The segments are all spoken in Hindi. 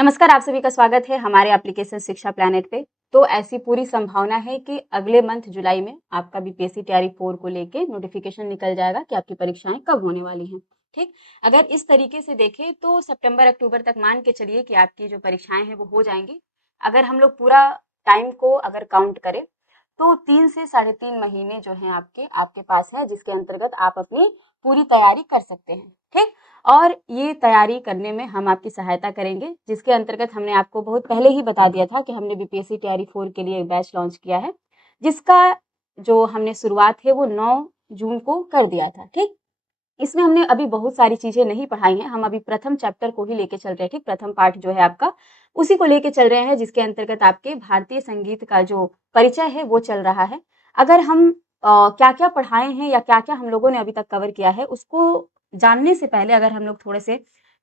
नमस्कार, आप सभी का स्वागत है हमारे एप्लीकेशन शिक्षा प्लैनेट पे। तो ऐसी पूरी संभावना है कि अगले मंथ जुलाई में आपका बीपीएससी तैयारी 4 को लेके नोटिफिकेशन निकल जाएगा कि आपकी परीक्षाएं कब होने वाली हैं। ठीक, अगर इस तरीके से देखें तो सितंबर अक्टूबर तक मान के चलिए कि आपकी जो परीक्षाएं हैं वो हो जाएंगी। अगर हम लोग पूरा टाइम को अगर काउंट करें तो 3 से 3.5 महीने जो हैं आपके पास है, जिसके अंतर्गत आप अपनी पूरी तैयारी कर सकते हैं। ठीक, और ये तैयारी करने में हम आपकी सहायता करेंगे, जिसके अंतर्गत हमने आपको बहुत पहले ही बता दिया था कि हमने बीपीएससी तैयारी 4 के लिए एक बैच लॉन्च किया है, जिसका जो हमने शुरुआत है वो 9 जून को कर दिया था। ठीक, इसमें हमने अभी बहुत सारी चीजें नहीं पढ़ाई हैं, हम अभी प्रथम चैप्टर को ही लेके चल रहे हैं। ठीक, प्रथम पाठ जो है आपका उसी को लेके चल रहे हैं, जिसके अंतर्गत आपके भारतीय संगीत का जो परिचय है वो चल रहा है। अगर हम क्या क्या पढ़ाए हैं या क्या क्या हम लोगों ने अभी तक कवर किया है उसको जानने से पहले अगर हम लोग थोड़े से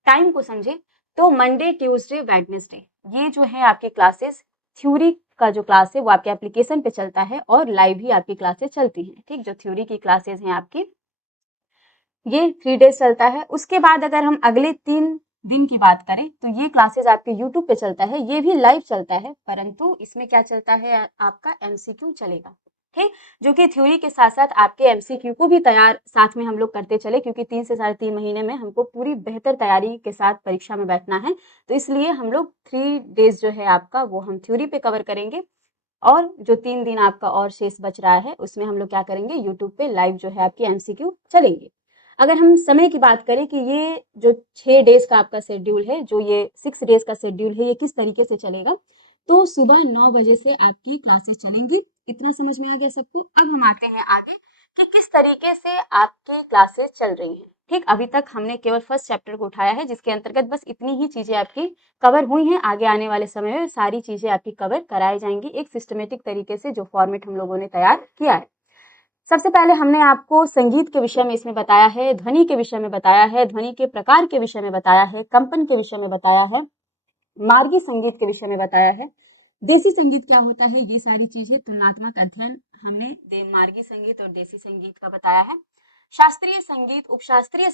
टाइम को समझे तो मंडे ट्यूसडे वेडनेसडे ये जो है आपकी क्लासेस, थ्योरी का जो क्लास है वो आपके एप्लीकेशन पे चलता है और लाइव ही आपकी क्लासेस चलती हैं। ठीक, जो थ्योरी की क्लासेस हैं आपकी ये 3 डेज चलता है। उसके बाद अगर हम अगले 3 दिन की बात करें तो ये क्लासेस आपके यूट्यूब पे चलता है, ये भी लाइव चलता है, परंतु इसमें क्या चलता है आपका एमसीक्यू चलेगा। ठीक, जो कि थ्योरी के साथ साथ आपके एमसीक्यू को भी तैयार साथ में हम लोग करते चले, क्योंकि 3 से 3.5 महीने में हमको पूरी बेहतर तैयारी के साथ परीक्षा में बैठना है। तो इसलिए हम लोग 3 डेज जो है आपका वो हम थ्योरी पे कवर करेंगे और जो 3 दिन आपका और शेष बच रहा है उसमें हम लोग क्या करेंगे, यूट्यूब पे लाइव जो है आपकी एमसीक्यू चलेंगे। अगर हम समय की बात करें कि ये जो 6 डेज का आपका शेड्यूल है, जो ये 6 डेज का शेड्यूल है, ये किस तरीके से चलेगा, तो सुबह 9 बजे से आपकी क्लासेस चलेंगी। इतना समझ में आ गया सबको? अब हम आते हैं आगे कि किस तरीके से आपकी क्लासेस चल रही हैं। ठीक, अभी तक हमने केवल फर्स्ट चैप्टर को उठाया है, जिसके अंतर्गत बस इतनी ही चीजें आपकी कवर हुई हैं। आगे आने वाले समय में सारी चीजें आपकी कवर कराई जाएंगी एक सिस्टमेटिक तरीके से, जो फॉर्मेट हम लोगों ने तैयार किया है। सबसे पहले हमने आपको संगीत के विषय में इसमें बताया है, ध्वनि के विषय में बताया है, ध्वनि के प्रकार के विषय में बताया है, कंपन के विषय में बताया है, मार्गी संगीत के विषय में बताया है, देसी संगीत क्या होता है, ये सारी चीजें तुलनात्मक अध्ययन हमने मार्गी संगीत और देसी संगीत का बताया है। शास्त्रीय संगीत, उपशास्त्रीय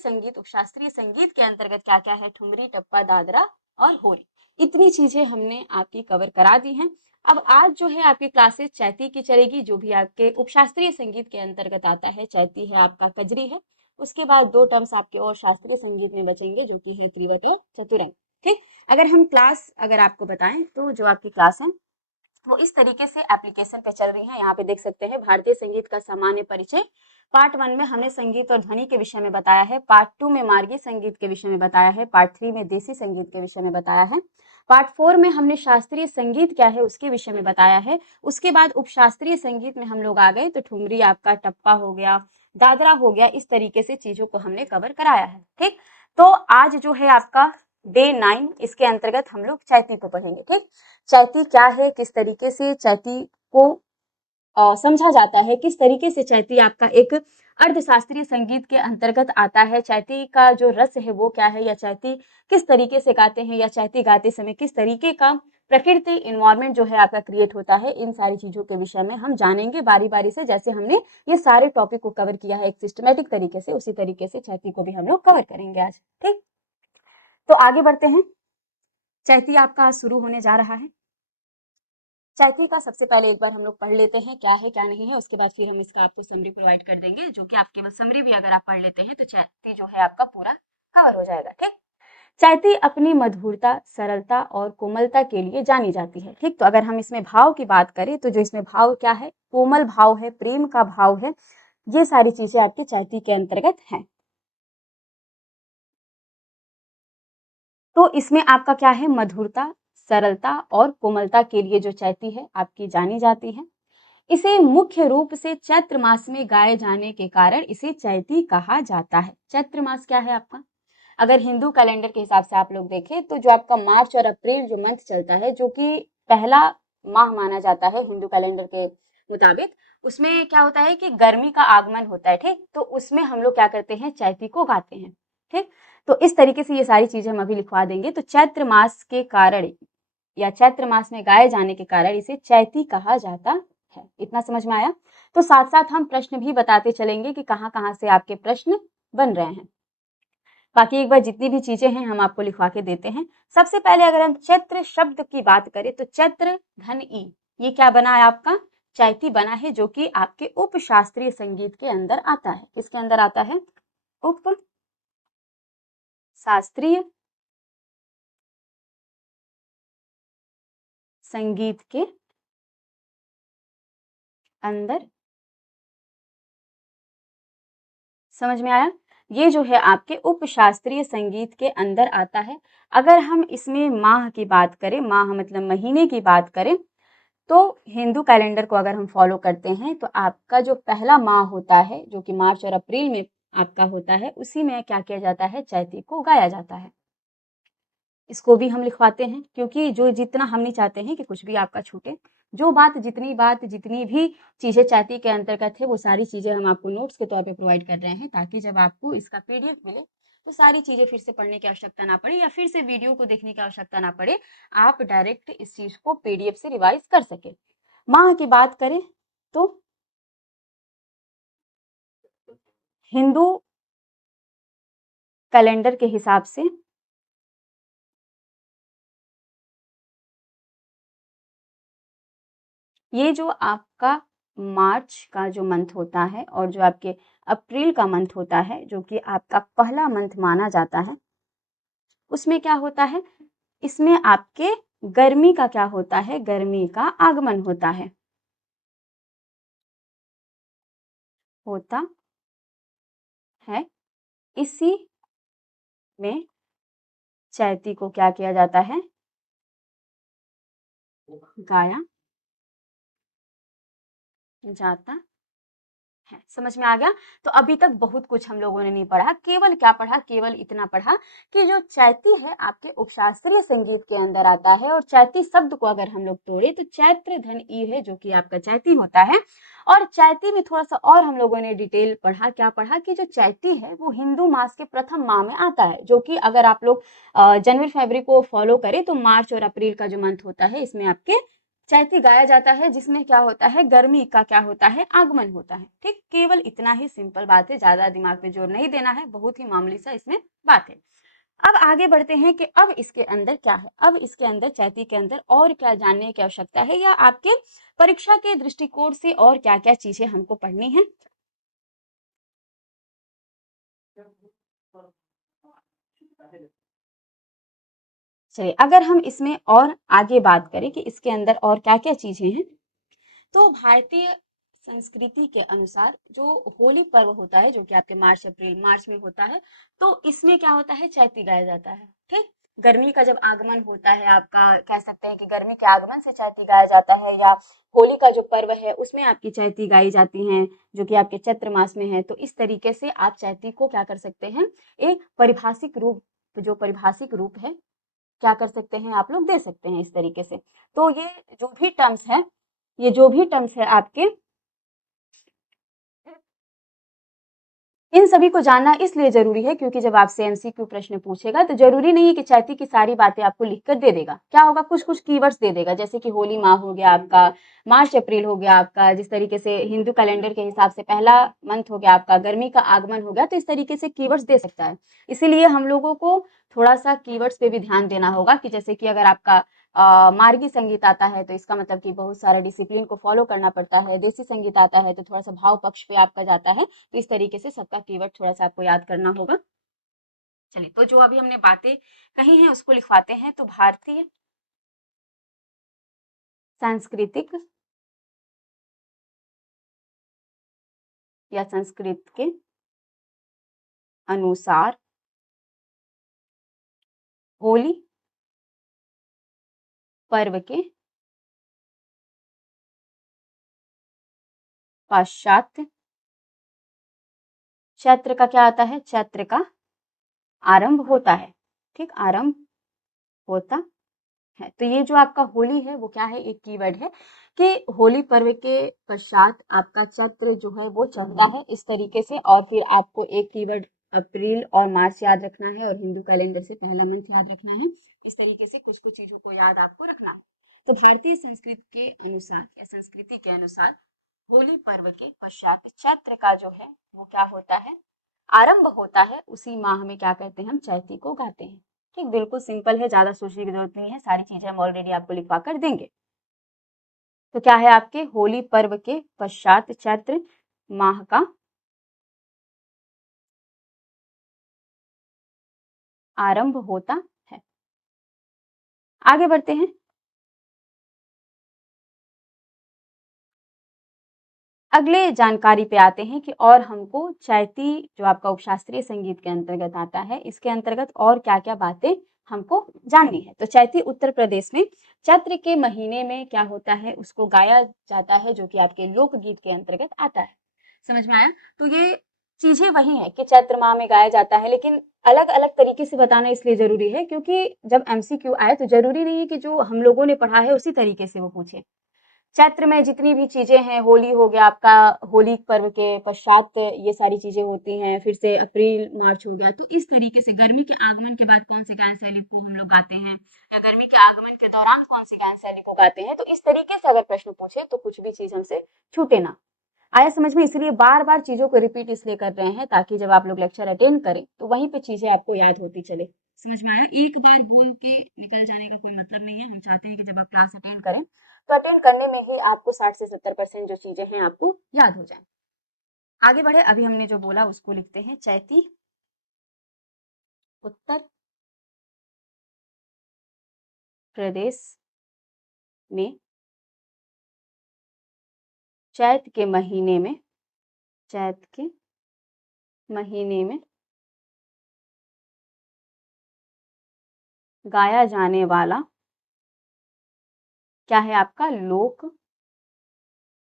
संगीत के अंतर्गत क्या क्या है, ठुमरी, टप्पा, दादरा और होरी, इतनी चीजें हमने आपकी कवर करा दी हैं। अब आज जो है आपकी क्लासेस चैती की चलेगी, जो भी आपके उपशास्त्रीय संगीत के अंतर्गत आता है। चैती है आपका, कजरी है। उसके बाद 2 टर्म्स आपके और शास्त्रीय संगीत में बचेंगे, जो कि है त्रिवट और चतुरंग। ठीक, अगर हम क्लास अगर आपको बताएं तो जो आपकी क्लास है वो इस तरीके से एप्लीकेशन पे चल रही है। यहाँ पे देख सकते हैं भारतीय संगीत का सामान्य परिचय। पार्ट 1 में हमने संगीत और ध्वनि के विषय में बताया है, पार्ट 2 में मार्गी संगीत के विषय में बताया है, पार्ट 3 में देसी संगीत के विषय में बताया है, पार्ट 4 में हमने शास्त्रीय संगीत क्या है उसके विषय में बताया है। उसके बाद उपशास्त्रीय संगीत में हम लोग आ गए, तो ठुमरी आपका, टप्पा हो गया, दादरा हो गया, इस तरीके से चीजों को हमने कवर कराया है। ठीक, तो आज जो है आपका डे 9, इसके अंतर्गत हम लोग चैती को पढ़ेंगे। ठीक, चैती क्या है, किस तरीके से चैती को समझा जाता है, किस तरीके से चैती आपका एक अर्धशास्त्रीय संगीत के अंतर्गत आता है, चैती का जो रस है वो क्या है, या चैती किस तरीके से गाते हैं, या चैती गाते समय किस तरीके का प्रकृति इन्वायरमेंट जो है आपका क्रिएट होता है, इन सारी चीजों के विषय में हम जानेंगे बारी बारी से। जैसे हमने ये सारे टॉपिक को कवर किया है एक सिस्टमेटिक तरीके से, उसी तरीके से चैती को भी हम लोग कवर करेंगे आज। ठीक, तो आगे बढ़ते हैं। चैती आपका आज शुरू होने जा रहा है। चैती का सबसे पहले एक बार हम लोग पढ़ लेते हैं क्या है क्या नहीं है, उसके बाद फिर हम इसका आपको समरी प्रोवाइड कर देंगे, जो कि आप केवल समरी भी अगर आप पढ़ लेते हैं तो चैती जो है आपका पूरा कवर हो जाएगा। ठीक, चैती अपनी मधुरता, सरलता और कोमलता के लिए जानी जाती है। ठीक, तो अगर हम इसमें भाव की बात करें तो जो इसमें भाव क्या है, कोमल भाव है, प्रेम का भाव है, ये सारी चीजें आपकी चैती के अंतर्गत हैं। तो इसमें आपका क्या है, मधुरता, सरलता और कोमलता के लिए जो चैती है आपकी जानी जाती है। इसे मुख्य रूप से चैत्र मास में गाए जाने के कारण इसे चैती कहा जाता है। चैत्र मास क्या है आपका, अगर हिंदू कैलेंडर के हिसाब से आप लोग देखें तो जो आपका मार्च और अप्रैल जो मंथ चलता है, जो कि पहला माह माना जाता है हिंदू कैलेंडर के मुताबिक, उसमें क्या होता है कि गर्मी का आगमन होता है। ठीक, तो उसमें हम लोग क्या करते हैं, चैती को गाते हैं। ठीक, तो इस तरीके से ये सारी चीजें हम अभी लिखवा देंगे। तो चैत्र मास के कारण या चैत्र मास में गाए जाने के कारण इसे चैती कहा जाता है। इतना समझ में आया? तो साथ साथ हम प्रश्न भी बताते चलेंगे कि कहाँ कहाँ से आपके प्रश्न बन रहे हैं। बाकी एक बार जितनी भी चीजें हैं हम आपको लिखवा के देते हैं। सबसे पहले अगर हम चैत्र शब्द की बात करें तो चैत्र धन ई, ये क्या बना है आपका? चैती बना है, जो कि आपके उप शास्त्रीय संगीत के अंदर आता है। किसके अंदर आता है? उप शास्त्रीय संगीत के अंदर। समझ में आया? ये जो है आपके उपशास्त्रीय संगीत के अंदर आता है। अगर हम इसमें माह की बात करें, माह मतलब महीने की बात करें, तो हिंदू कैलेंडर को अगर हम फॉलो करते हैं तो आपका जो पहला माह होता है, जो कि मार्च और अप्रैल में आपका होता है, उसी में क्या किया जाता है? चैती को गाया जाता है। इसको भी हम लिखवाते हैं, क्योंकि जो जितना हम नहीं चाहते हैं कि कुछ भी आपका छूटे। जो बात जितनी भी चीज़ें चैती के अंतर्गत है, वो सारी चीज़ें हम आपको नोट्स के तौर पे प्रोवाइड कर रहे हैं, ताकि जब आपको इसका पीडीएफ मिले तो सारी चीज़ें फिर से पढ़ने की आवश्यकता ना पड़े या फिर से वीडियो को देखने की आवश्यकता ना पड़े। आप डायरेक्ट इस चीज़ को पीडीएफ से रिवाइज कर सके। माह की बात करें तो हिंदू कैलेंडर के हिसाब से ये जो आपका मार्च का जो मंथ होता है और जो आपके अप्रैल का मंथ होता है, जो कि आपका पहला मंथ माना जाता है, उसमें क्या होता है? इसमें आपके गर्मी का क्या होता है? गर्मी का आगमन होता है। इसी में चैती को क्या किया जाता है? गाया जाता है। समझ में आ गया? तो अभी तक बहुत कुछ हम लोगों ने नहीं पढ़ा, केवल क्या पढ़ा? केवल इतना पढ़ा कि जो चैती है आपके उपशास्त्रीय संगीत के अंदर आता है, और चैती शब्द को अगर हम लोग तोड़े तो चैत्र धन ई है, जो कि आपका चैती होता है। और चैती में थोड़ा सा और हम लोगों ने डिटेल पढ़ा। क्या पढ़ा? कि जो चैती है वो हिंदू मास के प्रथम माह में आता है, जो कि अगर आप लोग जनवरी फरवरी को फॉलो करें तो मार्च और अप्रैल का जो मंथ होता है, इसमें आपके चैती गाया जाता है, जिसमें क्या होता है? गर्मी का क्या होता है? आगमन होता है। ठीक, केवल इतना ही सिंपल बात है, ज्यादा दिमाग पे जोर नहीं देना है, बहुत ही मामूली सा इसमें बात है। अब आगे बढ़ते हैं कि अब इसके अंदर क्या है? अब इसके अंदर चैती के अंदर और क्या जानने की आवश्यकता है, या आपके परीक्षा के दृष्टिकोण से और क्या क्या चीजें हमको पढ़नी है। चलिए, अगर हम इसमें और आगे बात करें कि इसके अंदर और क्या क्या चीजें हैं, तो भारतीय संस्कृति के अनुसार जो होली पर्व होता है, जो कि आपके मार्च अप्रैल मार्च में होता है, तो इसमें क्या होता है? चैती गाया जाता है। ठीक, गर्मी का जब आगमन होता है, आपका कह सकते हैं कि गर्मी के आगमन से चैती गाया जाता है, या होली का जो पर्व है उसमें आपकी चैती गाई जाती हैं, जो कि आपके चैत्र मास में है। तो इस तरीके से आप चैती को क्या कर सकते हैं? एक परिभाषिक रूप, जो परिभाषिक रूप है, क्या कर सकते हैं? आप लोग दे सकते हैं इस तरीके से। तो ये जो भी टर्म्स है, ये जो भी टर्म्स है आपके, इन सभी को जानना इसलिए जरूरी है क्योंकि जब आपसे एमसीक्यू प्रश्न पूछेगा तो जरूरी नहीं है कि चैती की सारी बातें आपको लिखकर दे देगा। क्या होगा? कुछ कुछ कीवर्ड्स दे देगा, जैसे कि होली माह हो गया आपका, मार्च अप्रैल हो गया आपका, जिस तरीके से हिंदू कैलेंडर के हिसाब से पहला मंथ हो गया आपका, गर्मी का आगमन हो गया, तो इस तरीके से कीवर्ड्स दे सकता है। इसीलिए हम लोगों को थोड़ा सा कीवर्ड्स पे भी ध्यान देना होगा, कि जैसे कि अगर आपका मार्गी संगीत आता है तो इसका मतलब कि बहुत सारा डिसिप्लिन को फॉलो करना पड़ता है। देसी संगीत आता है तो थोड़ा सा भाव पक्ष पे आपका जाता है। तो इस तरीके से सबका कीवर्ड थोड़ा सा आपको याद करना होगा। चलिए, तो जो अभी हमने बातें कही हैं उसको लिखवाते हैं। तो भारतीय सांस्कृतिक या संस्कृत के अनुसार होली पर्व के पश्चात चैत्र का क्या आता है? चैत्र का आरंभ होता है। ठीक, आरंभ होता है। तो ये जो आपका होली है वो क्या है? एक कीवर्ड है कि होली पर्व के पश्चात आपका चैत्र जो है वो चढ़ता है, इस तरीके से। और फिर आपको एक कीवर्ड अप्रैल और मार्च याद रखना है, और हिंदू कैलेंडर से पहला मंथ याद रखना है। इस तरीके से कुछ कुछ चीजों को याद आपको रखना है। तो भारतीय संस्कृति के अनुसार या संस्कृति के अनुसार होली पर्व के पश्चात चैत्र का जो है वो क्या होता है? आरंभ होता है उसी माह में क्या करते हैं, हम चैती को गाते हैं। ठीक, बिल्कुल सिंपल है, ज्यादा सोचने की जरूरत नहीं है, सारी चीजें हम ऑलरेडी आपको लिखवा कर देंगे। तो क्या है आपके होली पर्व के पश्चात चैत्र माह का आरंभ होता है। आगे बढ़ते हैं। अगले जानकारी पे आते हैं कि और हमको चैती जो आपका उपशास्त्रीय संगीत के अंतर्गत आता है, इसके अंतर्गत और क्या-क्या बातें हमको जाननी है। तो चैती उत्तर प्रदेश में चैत्र के महीने में क्या होता है, उसको गाया जाता है, जो कि आपके लोकगीत के अंतर्गत आता है। समझ में आया? तो ये चीजें वही है कि चैत्र माह में गाया जाता है, लेकिन अलग-अलग तरीके से बताना इसलिए जरूरी है क्योंकि जब एमसीक्यू आए तो जरूरी नहीं है कि जो हम लोगों ने पढ़ा है उसी तरीके से वो पूछे। चैत्र में जितनी भी चीजें हैं, होली हो गया आपका, होली पर्व के पश्चात ये सारी चीजें होती हैं, फिर से अप्रैल मार्च हो गया, तो इस तरीके से गर्मी के आगमन के बाद कौन सी गायन शैली को हम लोग गाते हैं, या गर्मी के आगमन के दौरान कौन सी गायन शैली को गाते हैं, तो इस तरीके से अगर प्रश्न पूछे तो कुछ भी चीज हमसे छूटे ना। आया समझ में? इसलिए बार बार चीजों को रिपीट इसलिए कर रहे हैं ताकि जब आप लोग लेक्चर अटेंड करें तो वहीं पे चीजें आपको याद होती चले। समझ में आया? एक बार बोल के निकल जाने का कोई मतलब नहीं है। हम चाहते हैं कि जब आप क्लास अटेंड करें तो अटेंड करने में ही आपको 60 से 70% जो चीजें हैं आपको याद हो जाए। आगे बढ़े, अभी हमने जो बोला उसको लिखते हैं। चैती उत्तर प्रदेश में चैत के महीने में, चैत के महीने में गाया जाने वाला क्या है आपका लोक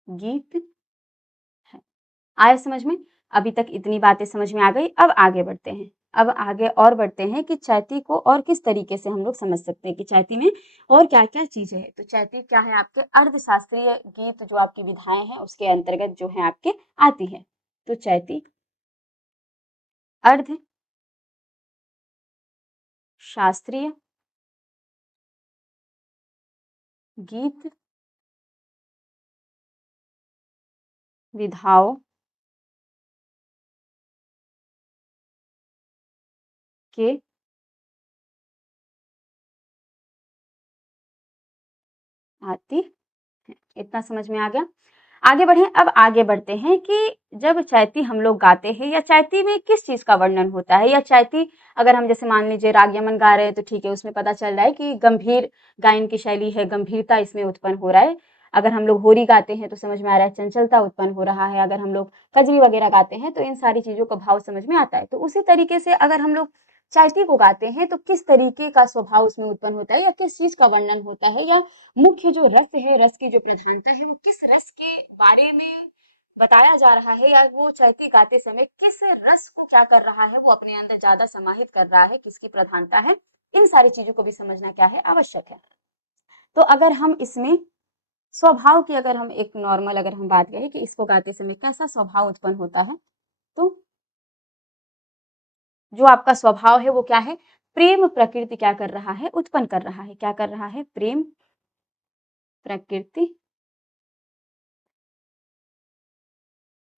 गीत है। आया समझ में? अभी तक इतनी बातें समझ में आ गई। अब आगे बढ़ते हैं। अब आगे और बढ़ते हैं कि चैती को और किस तरीके से हम लोग समझ सकते हैं कि चैती में और क्या-क्या चीजें हैं। तो चैती क्या है आपके अर्धशास्त्रीय गीत जो आपकी विधाएं हैं उसके अंतर्गत जो है आपके आती है। तो चैती अर्ध शास्त्रीय गीत विधाओं के आती है। इतना समझ में आ गया? आगे बढ़ें। अब आगे बढ़ते हैं कि जब चैती हम लोग गाते हैं या चैती में किस चीज का वर्णन होता है, या चैती अगर हम जैसे मान लीजिए राग यमन गा रहे हैं तो ठीक है, उसमें पता चल रहा है कि गंभीर गायन की शैली है, गंभीरता इसमें उत्पन्न हो रहा है। अगर हम लोग होरी गाते हैं तो समझ में आ रहा है चंचलता उत्पन्न हो रहा है। अगर हम लोग कजरी वगैरह गाते हैं तो इन सारी चीजों का भाव समझ में आता है। तो उसी तरीके से अगर हम लोग चैती को गाते हैं तो किस तरीके का स्वभाव उसमें उत्पन्न होता है, या किस चीज का वर्णन होता है, या मुख्य जो रस है, रस की जो प्रधानता है, वो किस रस के बारे में बताया जा रहा है, या वो चैती गाते समय किस रस को क्या कर रहा है, वो अपने अंदर ज्यादा समाहित कर रहा है, किसकी प्रधानता है, इन सारी चीजों को भी समझना क्या है, आवश्यक है। तो अगर हम इसमें स्वभाव की अगर हम एक नॉर्मल अगर हम बात करें कि इसको गाते समय कैसा स्वभाव उत्पन्न होता है, तो जो आपका स्वभाव है वो क्या है, प्रेम प्रकृति क्या कर रहा है, उत्पन्न कर रहा है। क्या कर रहा है? प्रेम प्रकृति,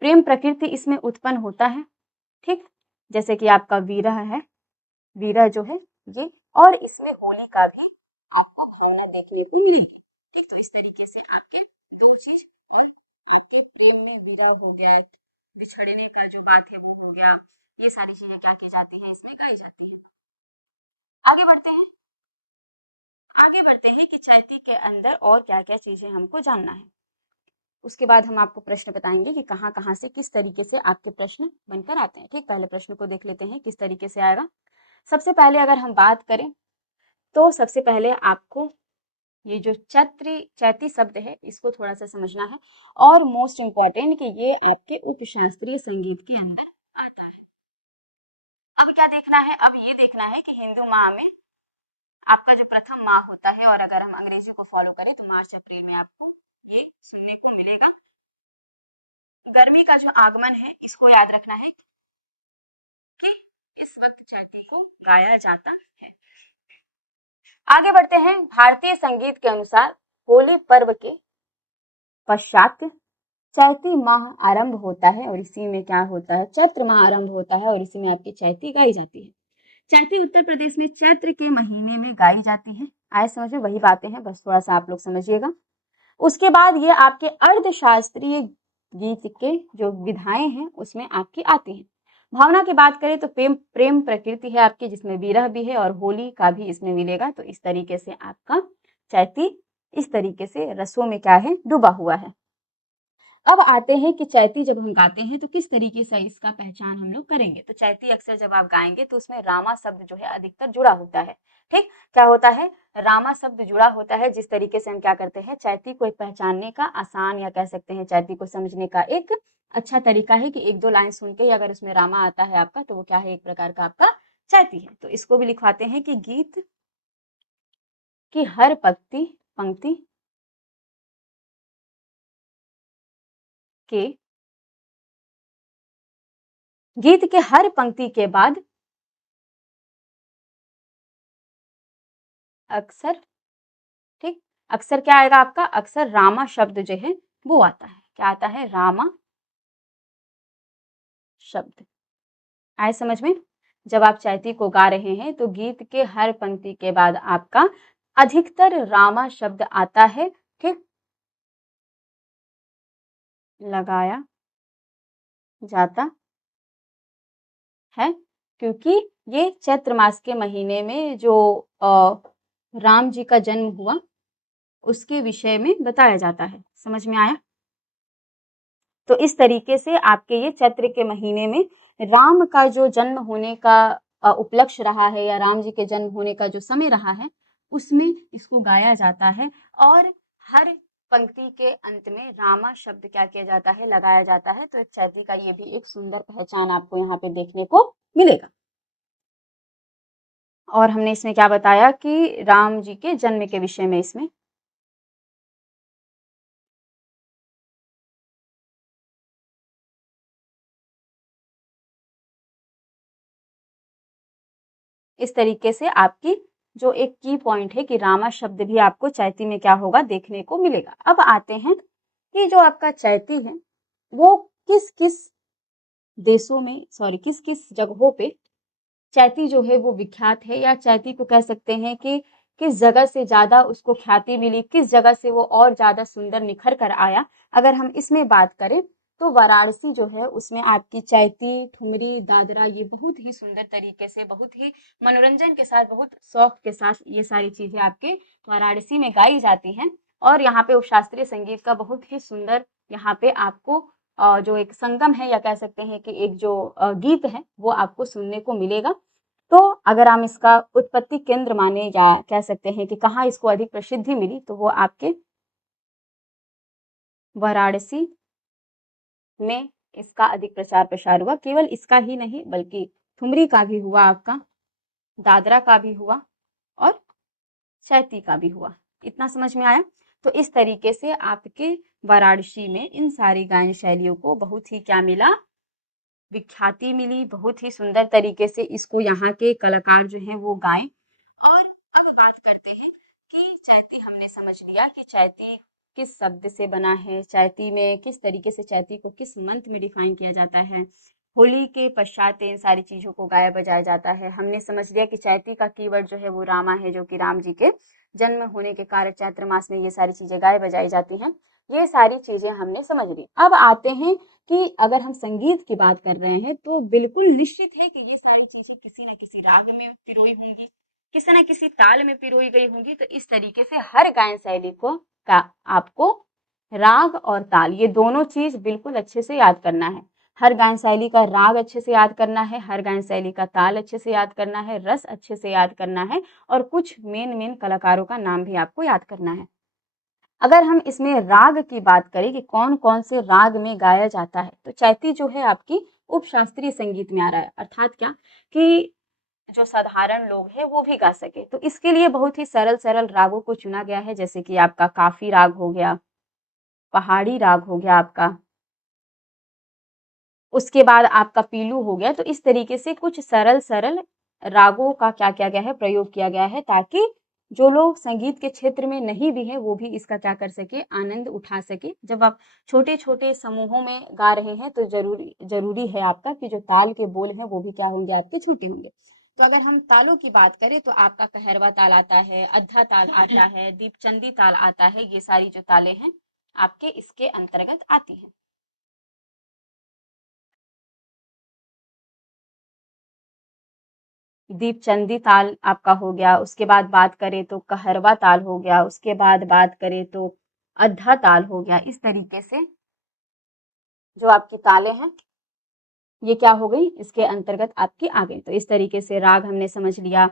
प्रेम प्रकृति इसमें उत्पन्न होता है। ठीक, जैसे कि आपका विरह है, विरह जो है ये, और इसमें होली का भी आपको भावना देखने को मिलेगी। ठीक, तो इस तरीके से आपके दो चीज, और आपके प्रेम में विरह हो गया, बिछड़ने का जो बात है वो हो गया, ये सारी चीजें क्या की जाती है, इसमें गाई जाती है। आगे बढ़ते हैं। आगे बढ़ते हैं कि चैती के अंदर और क्या क्या चीजें हमको जानना है। उसके बाद हम आपको प्रश्न बताएंगे कि कहाँ कहाँ से किस तरीके से आपके प्रश्न बनकर आते हैं। ठीक, पहले प्रश्न को देख लेते हैं किस तरीके से आएगा। सबसे पहले अगर हम बात करें तो सबसे पहले आपको ये जो चैती शब्द है इसको थोड़ा सा समझना है, और मोस्ट इम्पॉर्टेंट कि ये आपके उपशास्त्रीय संगीत के अंदर आता है। अब क्या देखना है? अब ये देखना है कि हिंदू माह में आपका जो प्रथम माह होता है, और अगर हम अंग्रेजी को फॉलो करें तो मार्च अप्रैल में आपको ये सुनने को मिलेगा। गर्मी का जो आगमन है इसको याद रखना है कि इस वक्त चैती को गाया जाता है। आगे बढ़ते हैं। भारतीय संगीत के अनुसार होली पर्व के पश्चात चैती माह आरंभ होता है और इसी में क्या होता है, चैत्र माह आरंभ होता है और इसी में आपकी चैती गाई जाती है। चैती उत्तर प्रदेश में चैत्र के महीने में गाई जाती है। आए समझ में, वही बातें हैं, बस थोड़ा सा आप लोग समझिएगा। उसके बाद ये आपके अर्धशास्त्रीय गीत के जो विधाएं हैं उसमें आपकी आती हैं। भावना की बात करें तो प्रेम प्रेम प्रकृति है आपकी, जिसमें विरह भी है और होली का भी इसमें मिलेगा। तो इस तरीके से आपका चैती इस तरीके से रसों में क्या है, डूबा हुआ है। अब आते हैं कि चैती जब हम गाते हैं तो किस तरीके से इसका पहचान हम लोग करेंगे। तो चैती अक्सर जब आप गाएंगे तो उसमें रामा शब्द जो है अधिकतर जुड़ा होता है। ठीक, क्या होता है, रामा शब्द जुड़ा होता है। जिस तरीके से हम क्या करते हैं, चैती को एक पहचानने का आसान या कह सकते हैं चैती को समझने का एक अच्छा तरीका है कि एक दो लाइन सुन के अगर उसमें रामा आता है आपका तो वो क्या है, एक प्रकार का आपका चैती है। तो इसको भी लिखवाते हैं कि गीत की हर पंक्ति पंक्ति के गीत के हर पंक्ति के बाद अक्सर, ठीक, अक्सर क्या आएगा आपका, अक्सर रामा शब्द जो है वो आता है। क्या आता है, रामा शब्द। आए समझ में, जब आप चैती को गा रहे हैं तो गीत के हर पंक्ति के बाद आपका अधिकतर रामा शब्द आता है। ठीक, लगाया जाता है क्योंकि ये चैत्र मास के महीने में जो राम जी का जन्म हुआ उसके विषय में बताया जाता है। समझ में आया। तो इस तरीके से आपके ये चैत्र के महीने में राम का जो जन्म होने का उपलक्ष्य रहा है या राम जी के जन्म होने का जो समय रहा है उसमें इसको गाया जाता है। और हर पंक्ति के अंत में रामा शब्द क्या किया जाता है, लगाया जाता है। तो चैती का ये भी एक सुंदर पहचान आपको यहाँ पे देखने को मिलेगा। और हमने इसमें क्या बताया कि राम जी के जन्म के विषय में इसमें इस तरीके से आपकी जो एक की पॉइंट है कि रामा शब्द भी आपको चैती में क्या होगा, देखने को मिलेगा। अब आते हैं कि जो आपका चैती है वो किस किस देशों में, सॉरी किस किस जगहों पे चैती जो है वो विख्यात है, या चैती को कह सकते हैं कि किस जगह से ज्यादा उसको ख्याति मिली, किस जगह से वो और ज्यादा सुंदर निखर कर आया। अगर हम इसमें बात करें तो वाराणसी जो है उसमें आपकी चैती, ठुमरी, दादरा ये बहुत ही सुंदर तरीके से, बहुत ही मनोरंजन के साथ, बहुत शौक के साथ ये सारी चीजें आपके वाराणसी में गाई जाती हैं। और यहाँ पे शास्त्रीय संगीत का बहुत ही सुंदर यहाँ पे आपको जो एक संगम है या कह सकते हैं कि एक जो गीत है वो आपको सुनने को मिलेगा। तो अगर हम इसका उत्पत्ति केंद्र माने या कह सकते हैं कि कहाँ इसको अधिक प्रसिद्धि मिली तो वो आपके वाराणसी में इसका अधिक प्रचार प्रसार हुआ। केवल इसका ही नहीं बल्कि ठुमरी का भी हुआ, आपका दादरा का भी हुआ और चैती का भी हुआ। इतना समझ में आया। तो इस तरीके से आपके वाराणसी में इन सारी गायन शैलियों को बहुत ही क्या मिला, विख्याति मिली। बहुत ही सुंदर तरीके से इसको यहाँ के कलाकार जो हैं वो गाएं। और अब बात करते हैं कि चैती हमने समझ लिया कि चैती किस शब्द से बना है, चैती में किस तरीके से चैती को किस मंत्र में डिफाइन किया जाता है, होली के पश्चात इन सारी चीजों को गाया बजाया जाता है। हमने समझ लिया कि चैती का कीवर्ड जो है वो रामा है, जो कि राम जी के जन्म होने के कारण चैत्र मास में ये सारी चीजें गाए बजाई जाती हैं। ये सारी चीजें हमने समझ ली। अब आते हैं कि अगर हम संगीत की बात कर रहे हैं तो बिल्कुल निश्चित है कि ये सारी चीजें किसी न किसी राग में पिरोई होंगी, किसी न किसी ताल में पिरोई गई होंगी। तो इस तरीके से हर गायन शैली को का आपको राग और ताल ये दोनों चीज बिल्कुल अच्छे से याद करना है। हर गायन शैली का राग अच्छे से याद करना है, हर गायन शैली का ताल अच्छे से याद करना है, रस अच्छे से याद करना है और कुछ मेन कलाकारों का नाम भी आपको याद करना है। अगर हम इसमें राग की बात करें कि कौन कौन से राग में गाया जाता है तो चैती जो है आपकी उपशास्त्रीय संगीत में आ रहा है। अर्थात क्या कि जो साधारण लोग हैं वो भी गा सके। तो इसके लिए बहुत ही सरल सरल रागों को चुना गया है, जैसे कि आपका काफी राग हो गया, पहाड़ी राग हो गया आपका, उसके बाद आपका पीलू हो गया। तो इस तरीके से कुछ सरल सरल रागों का क्या किया गया है, प्रयोग किया गया है ताकि जो लोग संगीत के क्षेत्र में नहीं भी हैं वो भी इसका क्या कर सके, आनंद उठा सके। जब आप छोटे-छोटे समूहों में गा रहे हैं तो ज़रूरी है आपका कि जो ताल के बोल हैं वो भी क्या होंगे, आपके छोटे होंगे। तो अगर हम तालों की बात करें तो आपका कहरवा ताल आता है, अद्धा ताल आता है, दीपचंदी ताल आता है, ये सारी जो तालें हैं आपके इसके अंतर्गत आती हैं। दीपचंदी ताल आपका हो गया, उसके बाद बात करें तो कहरवा ताल हो गया, उसके बाद बात करें तो अद्धा ताल हो गया। इस तरीके से जो आपकी तालें हैं ये क्या हो गई, इसके अंतर्गत आपकी आ गई। तो इस तरीके से राग हमने समझ लिया,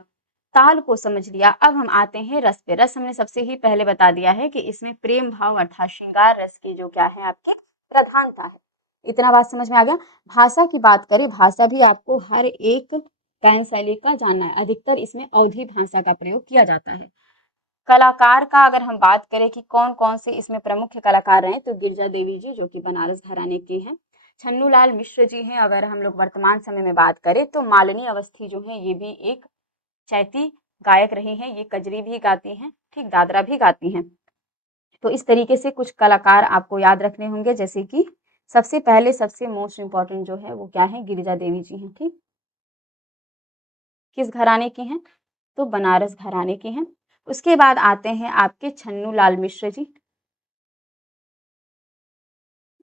ताल को समझ लिया। अब हम आते हैं रस पे। रस हमने सबसे ही पहले बता दिया है कि इसमें प्रेम भाव अर्थात श्रृंगार रस की जो क्या है आपकी प्रधानता है। इतना बात समझ में आ गया। भाषा की बात करें, भाषा भी आपको हर एक गायन शैली का जानना है। अधिकतर इसमें अवधी भाषा का प्रयोग किया जाता है। कलाकार का अगर हम बात करें कि कौन कौन से इसमें प्रमुख कलाकार रहे, तो गिरजा देवी जी जो कि बनारस घराने की हैं, छन्नूलाल मिश्र जी हैं। अगर हम लोग वर्तमान समय में बात करें तो मालिनी अवस्थी जो है ये भी एक चैती गायक रही हैं, ये कजरी भी गाती हैं, ठीक, दादरा भी गाती हैं। तो इस तरीके से कुछ कलाकार आपको याद रखने होंगे, जैसे कि सबसे पहले सबसे मोस्ट इम्पॉर्टेंट जो है वो क्या है, गिरिजा देवी जी हैं। ठीक, किस घराने की हैं, तो बनारस घराने की हैं। उसके बाद आते हैं आपके छन्नूलाल मिश्र जी।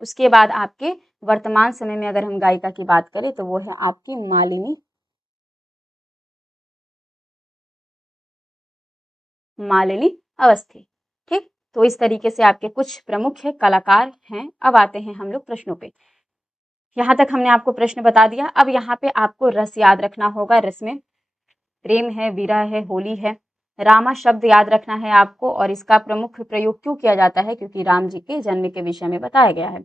उसके बाद आपके वर्तमान समय में अगर हम गायिका की बात करें तो वो है आपकी मालिनी अवस्थी। ठीक, तो इस तरीके से आपके कुछ प्रमुख कलाकार हैं। अब आते हैं हम लोग प्रश्नों पे। यहाँ तक हमने आपको प्रश्न बता दिया। अब यहाँ पे आपको रस याद रखना होगा। रस में प्रेम है, विरह है, होली है। रामा शब्द याद रखना है आपको, और इसका प्रमुख प्रयोग क्यों किया जाता है, क्योंकि राम जी के जन्म के विषय में बताया गया है।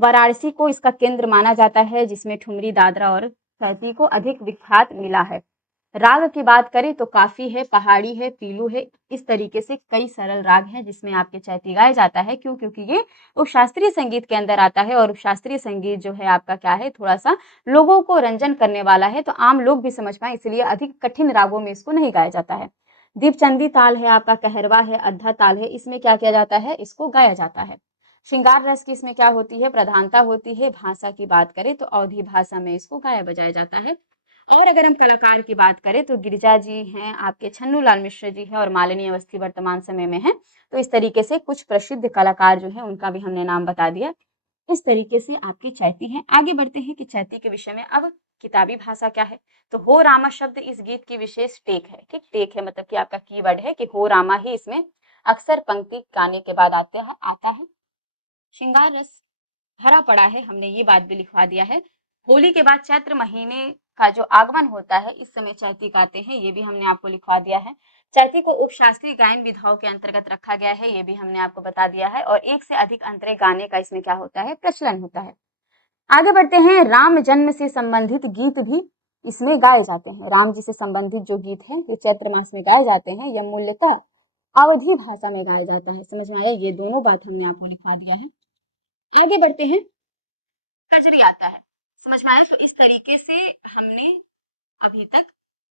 वाराणसी को इसका केंद्र माना जाता है, जिसमें ठुमरी, दादरा और कैती को अधिक विख्यात मिला है। राग की बात करें तो काफी है, पहाड़ी है, पीलू है। इस तरीके से कई सरल राग हैं जिसमें आपके चैती गाया जाता है। क्यों, क्योंकि ये उपशास्त्रीय संगीत के अंदर आता है, और उपशास्त्रीय संगीत जो है आपका क्या है, थोड़ा सा लोगों को रंजन करने वाला है, तो आम लोग भी समझ पाए, इसलिए अधिक कठिन रागों में इसको नहीं गाया जाता है। दीपचंदी ताल है आपका, कहरवा है, अद्धा ताल है, इसमें क्या किया जाता है, इसको गाया जाता है। श्रृंगार रस की इसमें क्या होती है, प्रधानता होती है। भाषा की बात करें तो अवधी भाषा में इसको गाया बजाया जाता है। और अगर हम कलाकार की बात करें तो गिरिजा जी हैं आपके, छन्नूलाल मिश्र जी हैं, और मालिनी अवस्थी वर्तमान समय में हैं। तो इस तरीके से कुछ प्रसिद्ध कलाकार जो हैं उनका भी हमने नाम बता दिया। इस तरीके से आपकी चैती हैं। आगे बढ़ते हैं कि चैती के विषय में। अब किताबी भाषा क्या है, तो हो रामा शब्द इस गीत की विशेष टेक है। ठीक, टेक है मतलब कि आपका कीवर्ड है कि हो रामा ही इसमें अक्सर पंक्ति गाने के बाद आता है। श्रृंगार रस भरा पड़ा है, हमने ये बात भी लिखवा दिया है। होली के बाद चैत्र महीने का जो आगमन होता है, इस समय चैती गाते हैं, ये भी हमने आपको लिखवा दिया है। चैती को उपशास्त्रीय गायन विधाओं के अंतर्गत रखा गया है, ये भी हमने आपको बता दिया है। और एक से अधिक अंतरे गाने का इसमें क्या होता है, प्रचलन होता है। आगे बढ़ते हैं। राम जन्म से संबंधित गीत भी इसमें गाए जाते हैं। राम जी से संबंधित जो गीत हैं ये चैत्र मास में गाए जाते हैं। यह मूल्यतः अवधी भाषा में गाया जाता है। समझ में आया, ये दोनों बात हमने आपको लिखवा दिया है। आगे बढ़ते हैं। कजरी आता है, समझ में आया। तो इस तरीके से हमने अभी तक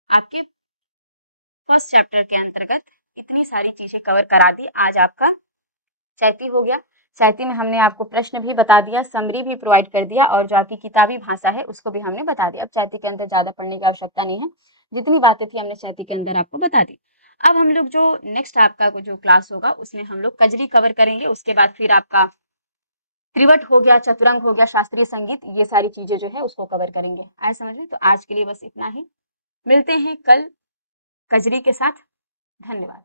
आपके फर्स्ट चैप्टर के अंतर्गत इतनी सारी चीजें कवर करा दी। आज आपका चैती हो गया। चैती में हमने आपको प्रश्न भी बता दिया, समरी भी प्रोवाइड कर दिया, और जो आपकी किताबी भाषा है उसको भी हमने बता दिया। अब चैती के अंदर ज्यादा पढ़ने की आवश्यकता नहीं है, जितनी बातें थी हमने चैती के अंदर आपको बता दी। अब हम लोग जो नेक्स्ट आपका जो क्लास होगा उसमें हम लोग कजरी कवर करेंगे। उसके बाद फिर आपका त्रिवट हो गया, चतुरंग हो गया, शास्त्रीय संगीत, ये सारी चीजें जो है उसको कवर करेंगे। आए समझ में? तो आज के लिए बस इतना ही। मिलते हैं कल कजरी के साथ। धन्यवाद।